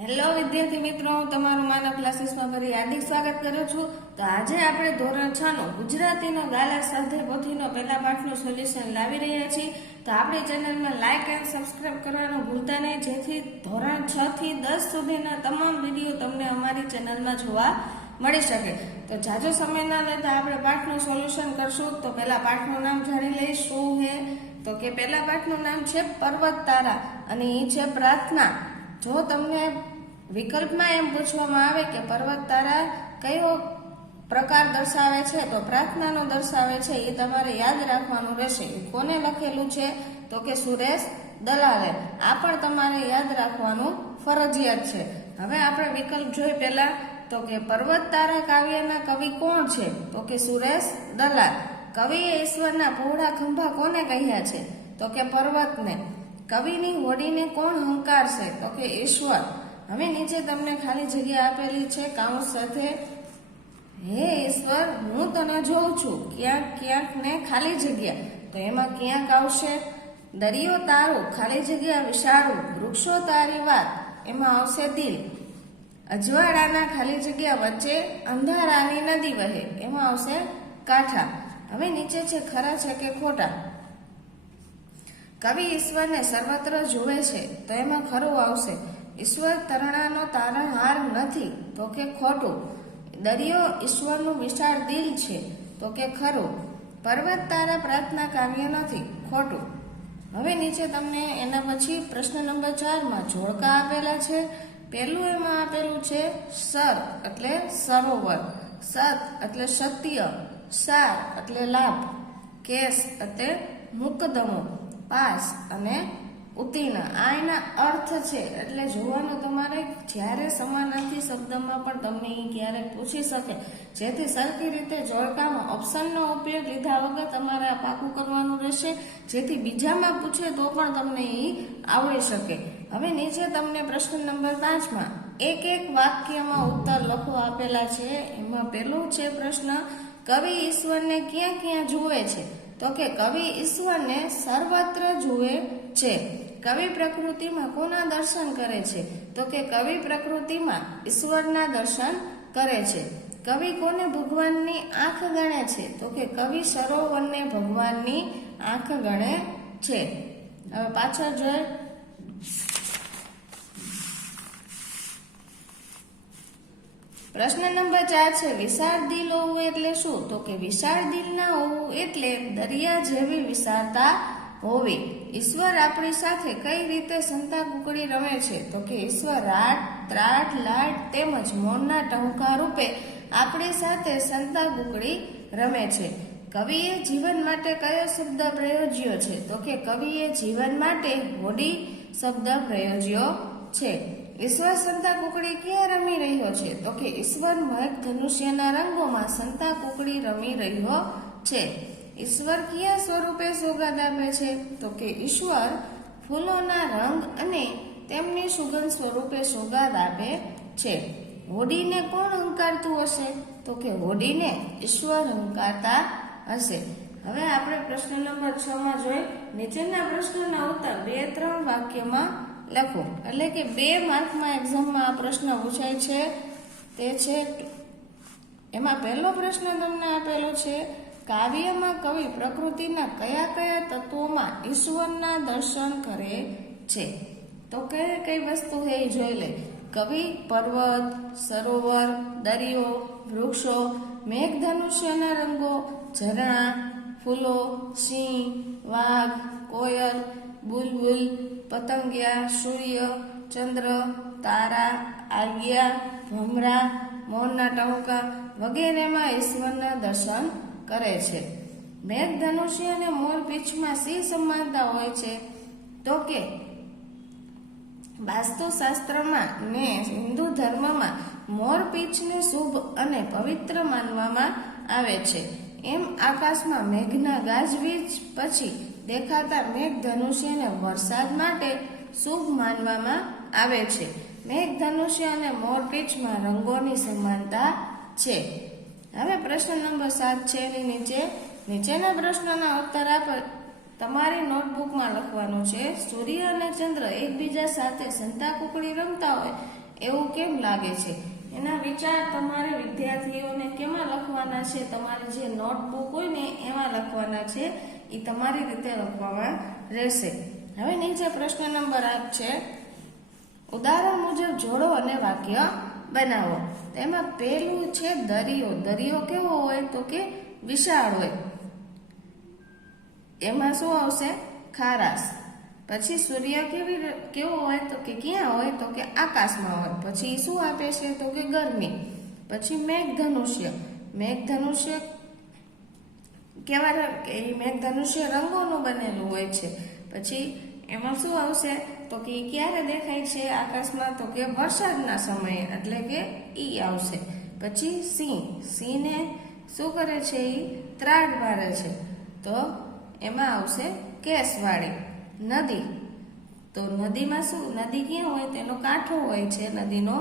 Hello વિદ્યાર્થી મિત્રો, તમારું માનવ ક્લાસીસમાં ફરી હાર્દિક સ્વાગત કરું છું. તો આજે આપણે ધોરણ 6 નો ગુજરાતીનો ગાલા સ્વાધ્યાય પોથીનો પહેલા પાઠનું સોલ્યુશન લાવી રહ્યા છીએ. તો આપણી ચેનલમાં લાઈક એન્ડ સબસ્ક્રાઇબ કરવાનું ભૂલતા નહીં, જેથી ધોરણ 6 થી 10 સુધીના તમામ વિડીયો તમને અમારી ચેનલમાં જોવા મળી શકે. તો જાજો સમય ના લેતા આપણે પાઠનું સોલ્યુશન કરશું. તો પહેલા પાઠનું નામ જાણી લઈએ. શું હે તો કે પહેલા પાઠનું નામ છે પર્વત તારા અને એ છે પ્રાર્થના. જો તમને વિકલ્પમાં એમ પૂછવામાં આવે કે પર્વત તારા કયો પ્રકાર દર્શાવે છે, તો પ્રાર્થનાનો દર્શાવે છે, એ તમારે યાદ રાખવાનું રહેશે. કોને લખેલું છે તો કે સુરેશ દલાલે. આ પણ તમારે યાદ રાખવાનું ફરજિયાત છે. હવે આપણે વિકલ્પ જોઈ પહેલા. તો કે પર્વત તારા કાવ્યના કવિ કોણ છે તો કે સુરેશ દલાલ. કવિએ ઈશ્વરના પહોળા ખંભા કોને કહ્યા છે તો કે પર્વતને. કવિની હોડીને કોણ હંકારશે તો કે ઈશ્વર. હવે નીચે તમને ખાલી જગ્યા આપેલી છે કૌંસ સાથે. હે ઈશ્વર, હું તને જોઉં છું, ક્યાંક ક્યાંક ને ખાલી જગ્યા. તો એમાં ક્યાંક આવશે દરિયો તારું, ખાલી જગ્યા વિશાળું, વૃક્ષો તારી વાત, એમાં આવશે દિલ. અજવાળાના ખાલી જગ્યા વચ્ચે અંધારાની નદી વહે, એમાં આવશે કાંઠા. હવે નીચે છે ખરા છે કે ખોટા. કવિ ઈશ્વરને સર્વત્ર જુએ છે, તો એમાં ખરું આવશે. ઈશ્વર તરણાનો તારણહાર નથી, તો કે ખોટું. દરિયો ઈશ્વરનું વિશાળ દિલ છે, તો કે ખરું. પર્વત તારા પ્રાર્થના કાવ્ય નથી, ખોટું. હવે નીચે તમને એના પછી પ્રશ્ન નંબર 4 માં જોડકા આપેલા છે. પહેલું એમાં આપેલું છે સર એટલે સરોવર, સત એટલે સત્ય, સાર એટલે લાભ, કેસ એટલે મુકદમો, પાસ અને ઉત્તીર્ણ. આ એના અર્થ છે. એટલે જોવાનું તમારે જ્યારે સમાનાર્થી શબ્દમાં પણ તમને એ ક્યારેક પૂછી શકે, જેથી સરખી રીતે જોડકામાં ઓપ્શનનો ઉપયોગ લીધા વગર તમારે આ પાકું કરવાનું રહેશે, જેથી બીજામાં પૂછે તો પણ તમને એ આવડી શકે. હવે નીચે તમને પ્રશ્ન નંબર 5 માં એક એક વાક્યમાં ઉત્તર લખો આપેલા છે. એમાં પહેલું છે પ્રશ્ન, કવિ ઈશ્વરને ક્યાં ક્યાં જુએ છે તો કે કવિ ઈશ્વરને સર્વત્ર જુએ છે. કવિ પ્રકૃતિમાં કોના દર્શન કરે છે તો કે કવિ પ્રકૃતિમાં ઈશ્વરના દર્શન કરે છે. કવિ કોને ભગવાનની આંખ ગણે છે તો કે કવિ સરોવરને ભગવાનની આંખ ગણે છે. હવે પાછળ જોઈએ. પ્રશ્ન નંબર 4 છે વિશાળ દિલ હોવું એટલે શું તો કે વિશાળ દિલ ના હોવું એટલે દરિયા જેવી વિશાળતા હોવી. ઈશ્વર આપણી સાથે કઈ રીતે સંતા કુકડી રમે છે તો કે ઈશ્વર રાટ, ત્રાટ, લાટ તેમજ મોરના ટહુકા રૂપે આપણી સાથે સંતા કુકડી રમે છે. કવિએ જીવન માટે કયો શબ્દ પ્રયોજ્યો છે તો કે કવિએ જીવન માટે હોડી શબ્દ પ્રયોજ્યો છે. ઈશ્વર સંતા કુકડી ક્યાં રમી રહ્યો છે તો કે ઈશ્વર મહેક ધનુષ્યના રંગોમાં સંતા કુકડી રમી રહ્યો છે. ઈશ્વર કયા સ્વરૂપે સોગાદ આપે છે તો કે ઈશ્વર ફૂલોના રંગ અને તેમની સુગંધ સ્વરૂપે સોગાદ આપે છે. હોડીને કોણ હંકારતું હશે તો કે હોડીને ઈશ્વર હંકારતા હશે. હવે આપણે પ્રશ્ન નંબર 6 માં જોઈ. નીચેના પ્રશ્નોના ઉત્તર 2-3 વાક્યમાં લખો. એટલે કે 2 માર્કમાં એક્ઝામમાં આ પ્રશ્ન પૂછાય છે. તે છે એમાં પહેલો પ્રશ્ન તમને આપેલો છે, કાવ્યમાં કવિ પ્રકૃતિના કયા કયા તત્વોમાં ઈશ્વરના દર્શન કરે છે તો કઈ વસ્તુ છે એ જોઈ લે. કવિ પર્વત, સરોવર, દરિયો, વૃક્ષો, મેઘધનુષ્યના રંગો, ઝરણા, ફૂલો, સિંહ, વાઘ, કોયલ, બુલબુલ, પતંગિયા, સૂર્ય, ચંદ્ર, તારા, આગ્યા, ભમરા, મોરના ટહુકા વગેરેમાં ઈશ્વરના દર્શન કરે છે. મેઘધનુષ્ય અને મોરપીંછમાં શી સમાનતા હોય છે તો કે વાસ્તુશાસ્ત્રમાં ને હિન્દુ ધર્મમાં મોરપીંછને શુભ અને પવિત્ર માનવામાં આવે છે. એમ આકાશમાં મેઘના ગાજવીજ પછી દેખાતા મેઘધનુષ્યને વરસાદ માટે શુભ માનવામાં આવે છે. મેઘધનુષ્ય અને મોરપીંછમાં રંગોની સમાનતા છે. હવે પ્રશ્ન નંબર 7 છે એની નીચેના પ્રશ્નના ઉત્તર તમારી નોટબુકમાં લખવાનું છે. સૂર્ય અને ચંદ્ર એકબીજા સાથે સંતા કુકડી રમતા હોય એવું કેમ લાગે છે? એના વિચાર તમારે વિદ્યાર્થીઓને કેમાં લખવાના છે? તમારી જે નોટબુક હોય ને એમાં લખવાના છે. એ તમારી રીતે લખવામાં રહેશે. હવે નીચે પ્રશ્ન નંબર 8 છે. ઉદાહરણ મુજબ જોડો અને વાક્ય બનાવો. તેમાં પહેલું છે દરિયો. દરિયો કેવો હોય? તો કે વિશાળ હોય. એમાં શું આવશે? ખારાશ. પછી સૂર્ય કેવો હોય? તો કે ક્યાં હોય? તો કે આકાશમાં હોય. પછી શું આપે છે? તો કે ગરમી. પછી મેઘધનુષ્ય. મેઘધનુષ્ય કેવા? મેઘધનુષ્ય રંગોનું બનેલું હોય છે. પછી એમાં શું આવશે? તો કે ક્યારે દેખાય છે આકાશમાં? તો કે વરસાદના સમયે, એટલે કે ઈ આવશે. પછી સિંહ. સિંહને શું કરે છે? ઈ ત્રાડ મારે છે, તો એમાં આવશે કેસવાળી. નદી. તો નદીમાં શું? નદી ક્યાં હોય? તેનો કાંઠો હોય છે નદીનો,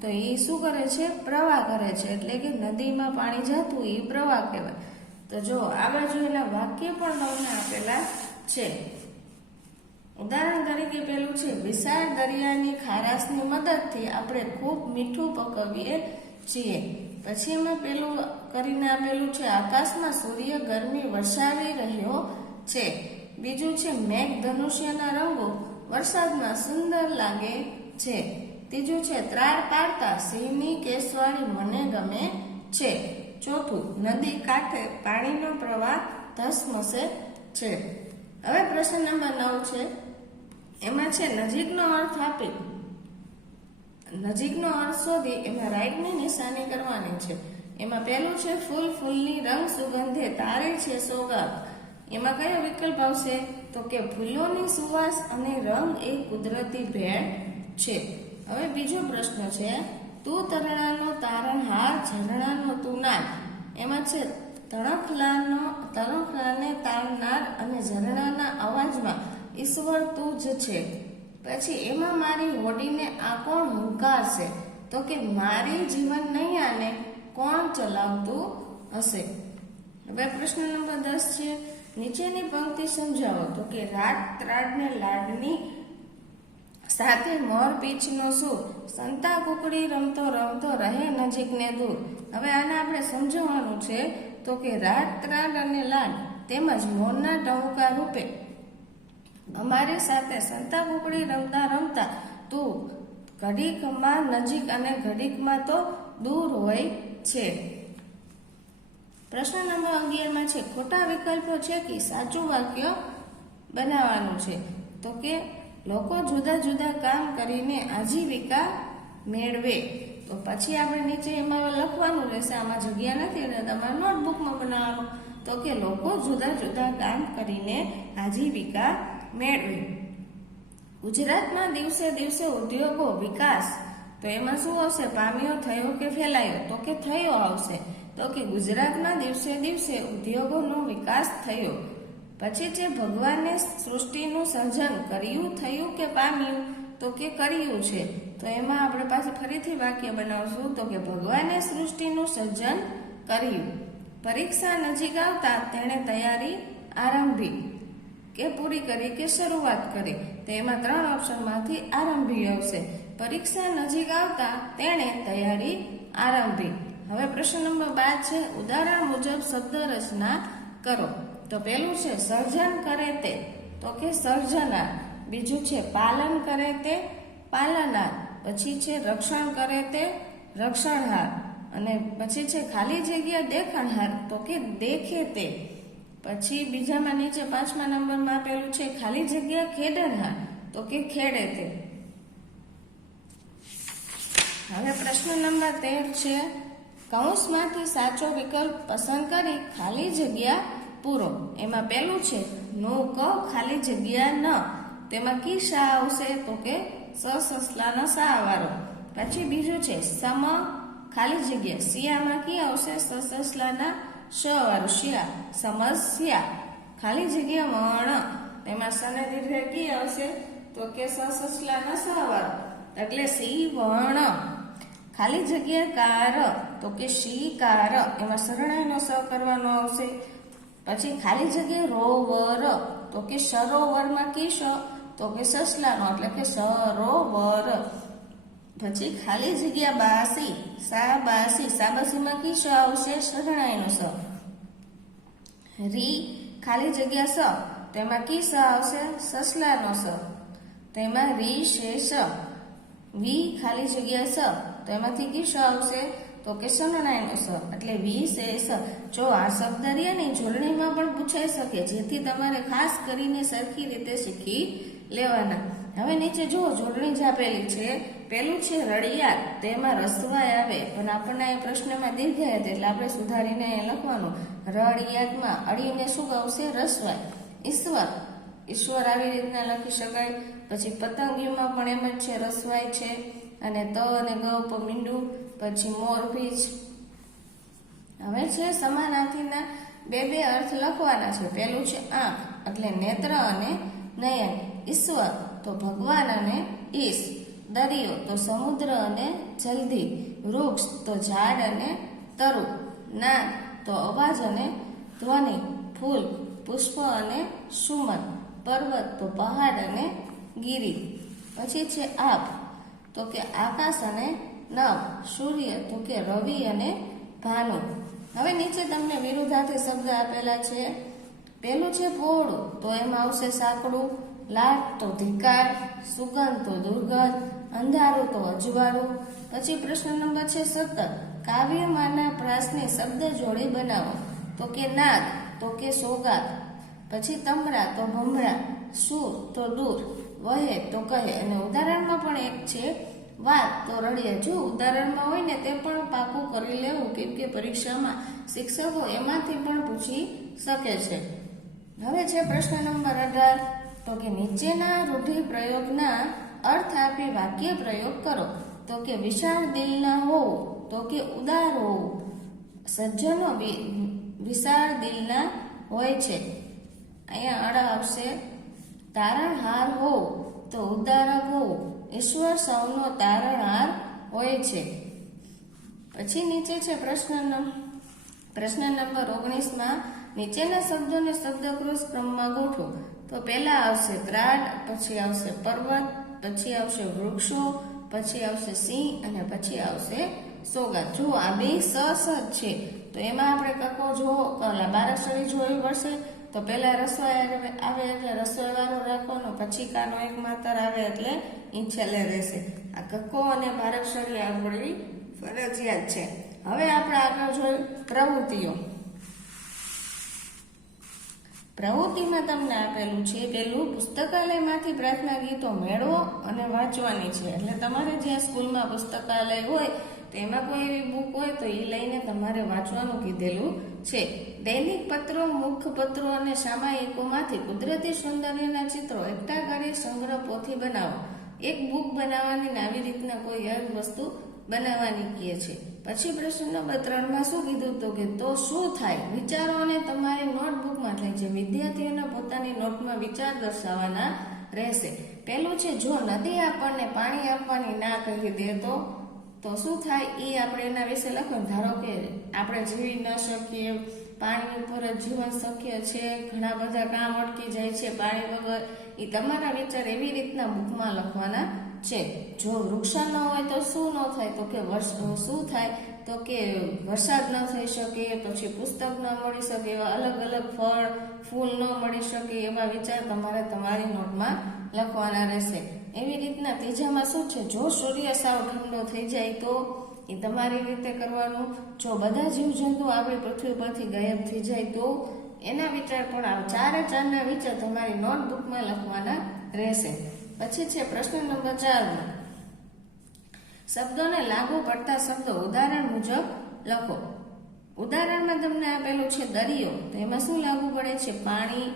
તો એ શું કરે છે? પ્રવાહ કરે છે, એટલે કે નદીમાં પાણી જતું એ પ્રવાહ કહેવાય. તો જો આ બાજુ એના વાક્ય પણ તમને આપેલા છે. ઉદાહરણ તરીકે પેલું છે વિશાળ દરિયાની ખારાશની મદદથી આપણે ખૂબ મીઠું પકવીએ છીએ. પછી એમાં પેલું કરીને આપેલું છે આકાશમાં સૂર્ય ગરમી વરસાવી રહ્યો છે. બીજું છે મેઘધનુષ્યના રંગો વરસાદમાં સુંદર લાગે છે. ત્રીજું છે ત્રાડ પાડતા સિંહની કેસવાળી મને ગમે છે. ચોથું નદી કાંઠે પાણીનો પ્રવાહ ધસમસે છે. હવે પ્રશ્ન નંબર 9 છે. એમાં છે નજીકનો અર્થ આપી નજીકનો અર્થ શોધી એમાં રાઈટની નિશાની કરવાની છે. એમાં પહેલું છે ફૂલ. ફૂલની રંગ સુગંધે તારે છે સોગાદ. એમાં કયો વિકલ્પ આવશે? તો કે ફૂલોની સુવાસ અને રંગ એ કુદરતી ભેટ છે. હવે બીજો પ્રશ્ન છે તું તરણાનો તારણહાર, ઝરણાનો તું નાદ. એમાં છે તણખલાને તારનાર અને ઝરણાના અવાજમાં ઈશ્વર તું જ છે. પછી એમાં મારી હોડીને આ કોણ હુંકારશે? તો કે મારી જીવન નૈયાને કોણ ચલાવતું હશે? હવે પ્રશ્ન નંબર 10 છે. નીચેની પંક્તિ સમજાવો. તો કે રાત ત્રાડને લાડની સાથે મોર પીછનો સૂર, સંતા કુકડી રમતો રમતો રહે નજીક ને દૂર. હવે આને આપણે સમજાવવાનું છે. તો કે રાત ત્રાડ અને લાડ તેમજ મોરના ટહુકા રૂપે અમારી સાથે સંતા કુકડી રમતા રમતા તું ઘડીકમાં નજીક અને ઘડીકમાં તો દૂર હોય છે. પ્રશ્ન નંબર 11 છે ખોટા વિકલ્પો છે કે સાચું વાક્ય બનાવવાનું છે. તો કે લોકો જુદા જુદા કામ કરીને આજીવિકા મેળવે. તો પછી આપણે નીચે એમાં લખવાનું રહેશે. આમાં જગ્યા નથી એટલે તમારે નોટબુકમાં બનાવવાનું. તો કે લોકો જુદા જુદા કામ કરીને આજીવિકા મેળવે. ગુજરાતમાં દિવસે દિવસે ઉદ્યોગો વિકાસ. તો એમાં શું આવશે? પામ્યો, થયો કે ફેલાયો? તો કે થયો આવશે. તો કે ગુજરાતમાં દિવસે દિવસે ઉદ્યોગોનો વિકાસ થયો. પછી છે ભગવાને સૃષ્ટિનું સર્જન કર્યું, થયું કે પામ્યું? તો કે કર્યું છે. તો એમાં આપણે પાછું ફરીથી વાક્ય બનાવશું. તો કે ભગવાને સૃષ્ટિનું સર્જન કર્યું. પરીક્ષા નજીક આવતા તેણે તૈયારી આરંભી કે પૂરી કરી કે શરૂઆત કરી? તો એમાં 3 ઓપ્શનમાંથી આરંભી આવશે. પરીક્ષા નજીક આવતા તેણે તૈયારી આરંભી. હવે પ્રશ્ન નંબર 12 છે ઉદાહરણ મુજબ શબ્દ રચના કરો. તો પહેલું છે સર્જન કરે તે. તો કે સર્જનાર. બીજું છે પાલન કરે તે, પાલનાર. પછી છે રક્ષણ કરે તે, રક્ષણહાર. અને પછી છે ખાલી જગ્યા દેખણહાર. તો કે દેખે તે. પછી બીજામાં નીચે 5મા નંબરમાં આપેલું છે ખાલી જગ્યા ખેડનહાર. તો કે ખેડે તે. હવે પ્રશ્ન નંબર 13 છે કૌંસમાંથી સાચો વિકલ્પ પસંદ કરી ખાલી જગ્યા પૂરો. એમાં પહેલું છે નો ક ખાલી જગ્યા ન. તેમાં કી શા આવશે? તો કે સસલાના સા વાળો. પછી બીજું છે સમ ખાલી જગ્યા શિયામાં કી આવશે? સસલાના શ વાળું શિયા. સમસ્યા ખાલી જગ્યા વણ. એમાં સને દીર્ઘ કી આવશે? તો કે સસલાના સ વાળો, એટલે સી વણ. ખાલી જગ્યા કાર. તો કે શિકાર. એમાં શરણાઈનો સ કરવાનો આવશે. પછી ખાલી જગ્યા રોવર. તો કે સરોવરમાં કી શ? તો કે સસલાનો, એટલે કે સરોવર. પછી ખાલી જગ્યા બાસી, શાબાસી, શાબાસીમાં કી શ આવશે? શરણાઈનો સ. રી ખાલી જગ્યા સ, તેમાં કી સ આવશે? સસલાનો સ. તેમાં રી શે સ. વી ખાલી જગ્યા સ, તો એમાંથી કી શ આવશે? તો કે શરણાઈનો સ. એટલે વી શે સ. જો આ શબ્દ રહ્યા ને જોડણીમાં પણ પૂછાઈ શકે, જેથી તમારે ખાસ કરીને સરખી રીતે શીખી લેવાના. હવે નીચે જુઓ જોડણી જ આપેલી છે. પેલું છે રળિયાત, તેમાં રસવાય આવે, પણ આપણને એ પ્રશ્નમાં દીર્ઘાયત એટલે આપણે સુધારીને લખવાનું. રળિયાતમાં અડીને શું આવશે? રસવાય. ઈશ્વર, ઈશ્વર આવી રીતના લખી શકાય. પછી પતંગિયુંમાં પણ એમ જ છે, રસવાય છે. અને ત અને ગ ઉપર મીંડું. પછી મોરપીંછ. હવે છે સમાનાર્થીના બે અર્થ લખવાના છે. પેલું છે આંખ એટલે નેત્ર અને નયન. ઈશ્વર તો ભગવાન અને ઈશ. દરિયો તો સમુદ્ર અને જલધિ. વૃક્ષ તો ઝાડ અને તરુ. નાદ તો અવાજ અને ધ્વનિ. ફૂલ પુષ્પ અને સુમન. પર્વત તો પહાડ અને ગિરી. પછી છે આભ તો કે આકાશ અને નભ. સૂર્ય તો કે રવિ અને ભાનુ. હવે નીચે તમને વિરુદ્ધાર્થી શબ્દ આપેલા છે. પેલું છે પહોળું, તો એમાં આવશે સાંકડું. લાટ તો ધિક્કાર. સુગંધ તો દુર્ગંધ. અંધારું તો અજવાળું. પછી પ્રશ્ન નંબર છે 17. કાવ્યમાંના પ્રાસની શબ્દ જોડી બનાવો. તો કે નાદ તો કે સોગાદ. પછી તમરા તો ભમરા. સુર તો દૂર. વહે તો કહે. અને ઉદાહરણમાં પણ એક છે વાત તો રળિયા. જો ઉદાહરણમાં હોય ને તે પણ પાકું કરી લેવું, કેમ કે પરીક્ષામાં શિક્ષકો એમાંથી પણ પૂછી શકે છે. હવે છે પ્રશ્ન નંબર 18. તો કે નીચેના રૂઢિપ્રયોગના અર્થ આપી વાક્ય પ્રયોગ કરો. તો કે વિશાળ દિલના હોવું, તો કે ઉદાર હોવું. સજ્જનો વિશાળ દિલના હોય છે. અહીંયા અડ આવશે. તારણહાર હોવું તો ઉદારક હોવું. ઈશ્વર સૌનો તારણહાર હોય છે. પછી નીચે છે પ્રશ્ન નંબર 19. નીચેના શબ્દોને શબ્દકોશ ક્રમમાં ગોઠવો. તો પહેલા આવશે ત્રાડ, પછી આવશે પર્વત, પછી આવશે વૃક્ષો, પછી આવશે સિંહ અને પછી આવશે સોગાદ. જો આ બે સ છે, તો એમાં આપણે કક્કો જો બારાક્ષરી જોવી પડશે. તો પહેલા રસોઈ આવે એટલે રસોઈ વાળો રાખવાનો, પછી કાનો એક માતર આવે એટલે ઈ છેલ્લે રહેશે. આ કક્કો અને બારાક્ષરી આવડવી ફરજિયાત છે. હવે આપણે આગળ જોઈએ પ્રવૃત્તિઓ. પ્રવૃત્તિમાં તમને આપેલું છે પેલું પુસ્તકાલયમાંથી પ્રાર્થના ગીતો મેળવો અને વાંચવાની છે. એટલે તમારે જ્યાં સ્કૂલમાં પુસ્તકાલય હોય તો એમાં કોઈ એવી બુક હોય તો એ લઈને તમારે વાંચવાનું કીધેલું છે. દૈનિક પત્રો, મુખપત્રો અને સામાયિકોમાંથી કુદરતી સૌંદર્યના ચિત્રો એકઠા કરી સંગ્રહ પોથી બનાવો. એક બુક બનાવવાની આવી રીતના કોઈ એક વસ્તુ બનાવવાની કહે છે. પછી પ્રશ્ન નંબર 3 શું કીધું? તો કે તો શું થાય? વિચારો અને તમારી નોટબુકમાં થાય છે. વિદ્યાર્થીઓને પોતાની નોટમાં વિચાર દર્શાવવાના રહેશે. પહેલું છે જો નદી આપણને પાણી આપવાની ના કહી દે તો શું થાય એ આપણે એના વિશે લખો. ધારો કે આપણે જીવી ન શકીએ, પાણી ઉપર જ જીવન શક્ય છે, ઘણા બધા કામ અટકી જાય છે પાણી વગર. એ તમારા વિચાર એવી રીતના બુકમાં લખવાના છે. જો વૃક્ષ ન હોય તો શું ન થાય? તો કે શું થાય? તો કે વરસાદ ન થઈ શકે, પછી પુસ્તક ન મળી શકે, એવા અલગ અલગ ફળ ફૂલ ન મળી શકે, એવા વિચાર તમારે તમારી નોટમાં લખવાના રહેશે. એવી રીતના ત્રીજામાં શું છે? જો સૂર્ય સાવ ઠંડો થઈ જાય તો એ તમારી રીતે કરવાનું. જો બધા જીવજંતુ આપણી પૃથ્વી પરથી ગાયબ થઈ જાય તો એના વિચાર પણ આવે. ચારે ચારના વિચાર તમારી નોટબુકમાં લખવાના રહેશે. પછી છે પ્રશ્ન નંબર 4. શબ્દોને લાગુ પડતા શબ્દો ઉદાહરણ મુજબ લખો. ઉદાહરણમાં તમને આપેલું છે દરિયો, તો એમાં શું લાગુ પડે છે? પાણી,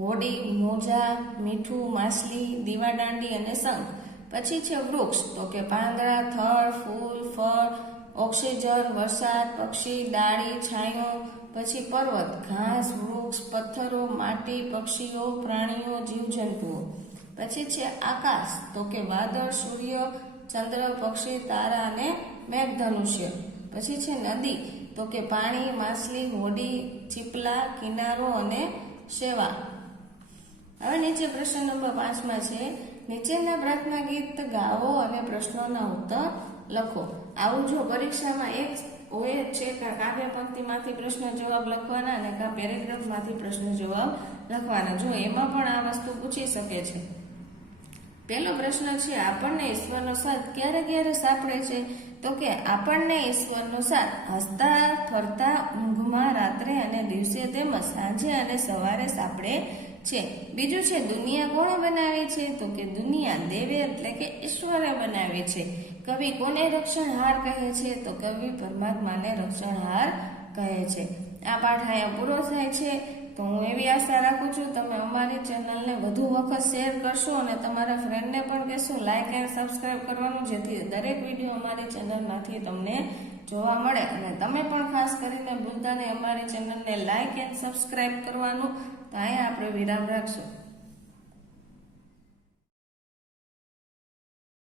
હોડી, મોજા, મીઠું, માછલી, દીવાદાંડી અને શંખ. પછી છે વૃક્ષ, તો કે પાંદડા, થડ, ફૂલ, ફળ, ઓક્સિજન, વરસાદ, પક્ષી, ડાળી, છાંયો. પછી પર્વત, ઘાસ, વૃક્ષ, પથ્થરો, માટી, પક્ષીઓ, પ્રાણીઓ, જીવજંતુઓ. પછી છે આકાશ, તો કે વાદળ, સૂર્ય, ચંદ્ર, પક્ષી, તારા અને મેઘધનુષ્ય. પછી છે નદી, તો કે પાણી, માછલી, હોડી, ચીપલા, કિનારો અને સેવા. હવે નીચે પ્રશ્ન નંબર 5 છે નીચેના પ્રાર્થના ગીત ગાઓ અને પ્રશ્નોના ઉત્તર લખો. આવું જો પરીક્ષામાં એક હોય છે કે કાવ્ય પંક્તિમાંથી પ્રશ્ન જવાબ લખવાના અને કા પેરેગ્રાફમાંથી પ્રશ્ન જવાબ લખવાના. જો એમાં પણ આ વસ્તુ પૂછી શકે છે. પહેલો પ્રશ્ન છે આપણને ઈશ્વરનો સાથ ક્યારે ક્યારે સાંપડે છે? તો કે આપણને ઈશ્વરનો સાથ હસતા ફરતા ઊંઘમાં રાત્રે અને દિવસે તેમજ સાંજે અને સવારે સાંપડે છે. બીજું છે દુનિયા કોણે બનાવી છે? તો કે દુનિયા દેવે એટલે કે ઈશ્વરે બનાવી છે. કવિ કોને રક્ષણહાર કહે છે? તો કવિ પરમાત્માને રક્ષણહાર કહે છે. આ પાઠ અહીંયા પૂરો થાય છે. તો હું એવી આશા રાખું છું તમે અમારી ચેનલને વધુ વખત શેર કરશો અને તમારા ફ્રેન્ડને પણ કહેશો લાઈક એન્ડ સબસ્ક્રાઇબ કરવાનું, જેથી દરેક વિડીયો અમારી ચેનલમાંથી તમને જોવા મળે. અને તમે પણ ખાસ કરીને ભૂલતા નહીં અમારી ચેનલને લાઈક એન્ડ સબસ્ક્રાઇબ કરવાનું. તો અહીંયા આપણે વિરામ રાખશું.